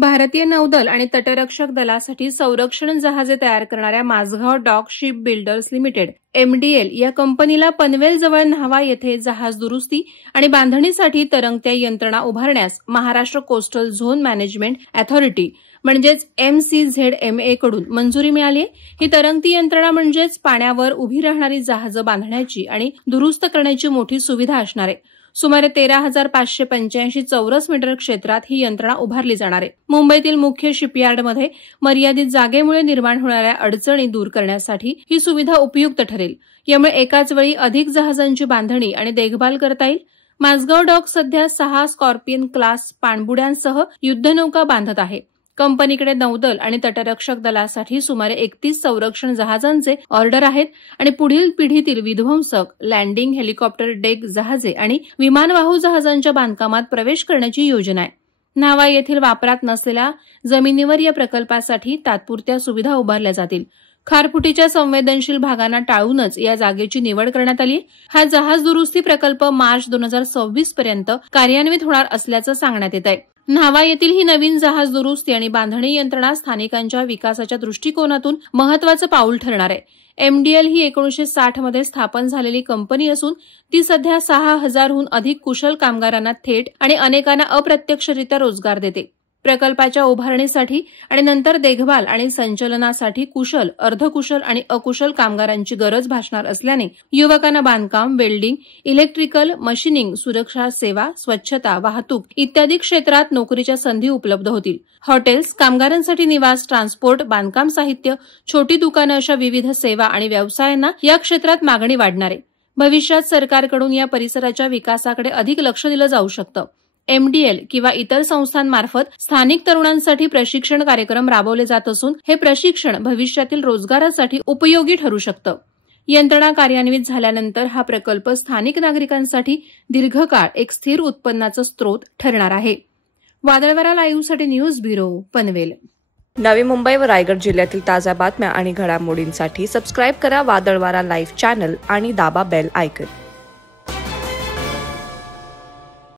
भारतीय नौदल आणि तटरक्षक दलासाठी संरक्षण जहाजे तयार करणाऱ्या Mazagon Dock Shipbuilders Limited MDL या कंपनीला पनवेलजवळ न्हावा येथे जहाज दुरुस्ती आणि बांधणीसाठी तरंगत्या यंत्रणा उभारण्यास Maharashtra coastal zone management authority म्हणजेच MCZMA कडून मंजुरी मिळाली आहे। ही तरंगती यंत्रणा म्हणजेच पाण्यावर उभी राहणारी जहाजं बांधण्याची आणि दुरुस्त करण्याची मोठी सुविधा असणार आहे। सुमारे 13,585 चौरस मीटर क्षेत्रात ही यंत्रणा उभारली जाणार आहे। मुंबईतील मुख्य शिपयार्डमध्ये मर्यादित जागेमुळे निर्माण होणाऱ्या अडचणी दूर करण्यासाठी ही सुविधा उपयुक्त ठरेल। यामुळे एकाच वेळी अधिक जहाजांची बांधणी आणि देखभाल करता येईल। माझगाव डॉक सध्या 6 स्कॉर्पियन क्लास पाणबुड्यांसह युद्धनौका बांधत आहे। कंपनीकडे नौदल आणि तटरक्षक दलासाठी सुमारे 31 संरक्षण जहाजांचे ऑर्डर आहेत आणि पुढील पिढीतील विध्वंसक, लँडिंग, हेलिकॉप्टर डेक जहाजे आणि विमानवाहू जहाजांच्या बांधकामात प्रवेश करण्याची योजना आहे। न्हावा येथील वापरात नसलेल्या जमिनीवर या प्रकल्पासाठी तात्पुरत्या सुविधा उभारल्या जातील। खारफुटीच्या संवेदनशील भागांना टाळूनच या जागेची निवड करण्यात आली। हा जहाज दुरुस्ती प्रकल्प मार्च 2026 पर्यंत कार्यान्वित होणार असल्याचं सांगण्यात येत आहे। न्हावा येथील ही नवीन जहाज दुरुस्ती आणि बांधणी यंत्रणा स्थानिकांच्या विकासाच्या दृष्टिकोनातून महत्वाचं पाऊल ठरणार आहे। MDL ही 1960 मध्ये स्थापन झालेली कंपनी असून ती सध्या 6,000हून अधिक कुशल कामगारांना थेट आणि अनेकांना अप्रत्यक्षरित्या रोजगार देते। प्रकल्पाच्या उभारणीसाठी आणि नंतर देखभाल आणि संचलनासाठी कुशल, अर्धकुशल आणि अकुशल कामगारांची गरज भासणार असल्याने युवकांना बांधकाम, वेल्डिंग, इलेक्ट्रिकल, मशिनिंग, सुरक्षा सेवा, स्वच्छता, वाहतूक इत्यादी क्षेत्रात नोकरीच्या संधी उपलब्ध होतील। हॉटेल्स, कामगारांसाठी निवास, ट्रान्सपोर्ट, बांधकाम साहित्य, छोटी दुकानं अशा विविध सेवा आणि व्यवसायांना या क्षेत्रात मागणी वाढणार आहे। भविष्यात सरकारकडून या परिसराच्या विकासाकडे अधिक लक्ष दिलं जाऊ शकतं। MDL किंवा इतर संस्थांमार्फत स्थानिक तरुणांसाठी प्रशिक्षण कार्यक्रम राबवले जात असून हे प्रशिक्षण भविष्यातील रोजगारासाठी उपयोगी ठरू शकतं। यंत्रणा कार्यान्वित झाल्यानंतर हा प्रकल्प स्थानिक नागरिकांसाठी दीर्घकाळ एक स्थिर उत्पन्नाचा स्रोत ठरणार आहे। वादळवारा लाईव्हसाठी न्यूज ब्युरो, पनवेल। नवी मुंबई व रायगड जिल्ह्यातील ताज्या बातम्या आणि घडामोडींसाठी सबस्क्राईब करा वादळवारा लाईव्ह चॅनल आणि दाबा बेल आयकॉन।